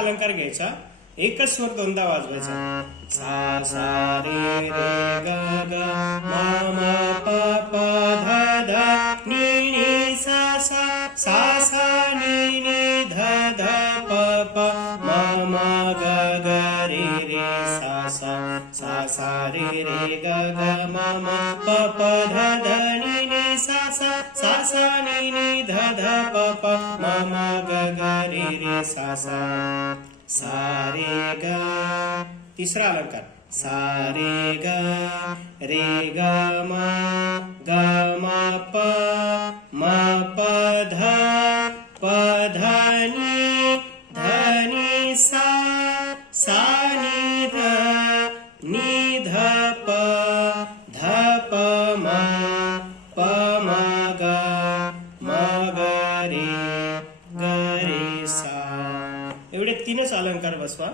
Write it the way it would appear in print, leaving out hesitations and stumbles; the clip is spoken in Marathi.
अलंकार घ्यायचा, एकच स्वर दोनदा वाजवायचा. सा सा रे रे ग ग म म प प ध ध नि नि सा सा सा सा नि नि ध ध प प म म ग ग रे रे सा सा सा सा रे रे ग ग म म प प ध ध नि नि सा सा सा सा नि नि ध ध प प म म ग ग रे रे सा सा सा रे ग. तिसरा अलंकार सा रे ग ग म प प ध नि सा सा नि ध प म ग रे सा. एवढे तीनच अलंकार बसवा.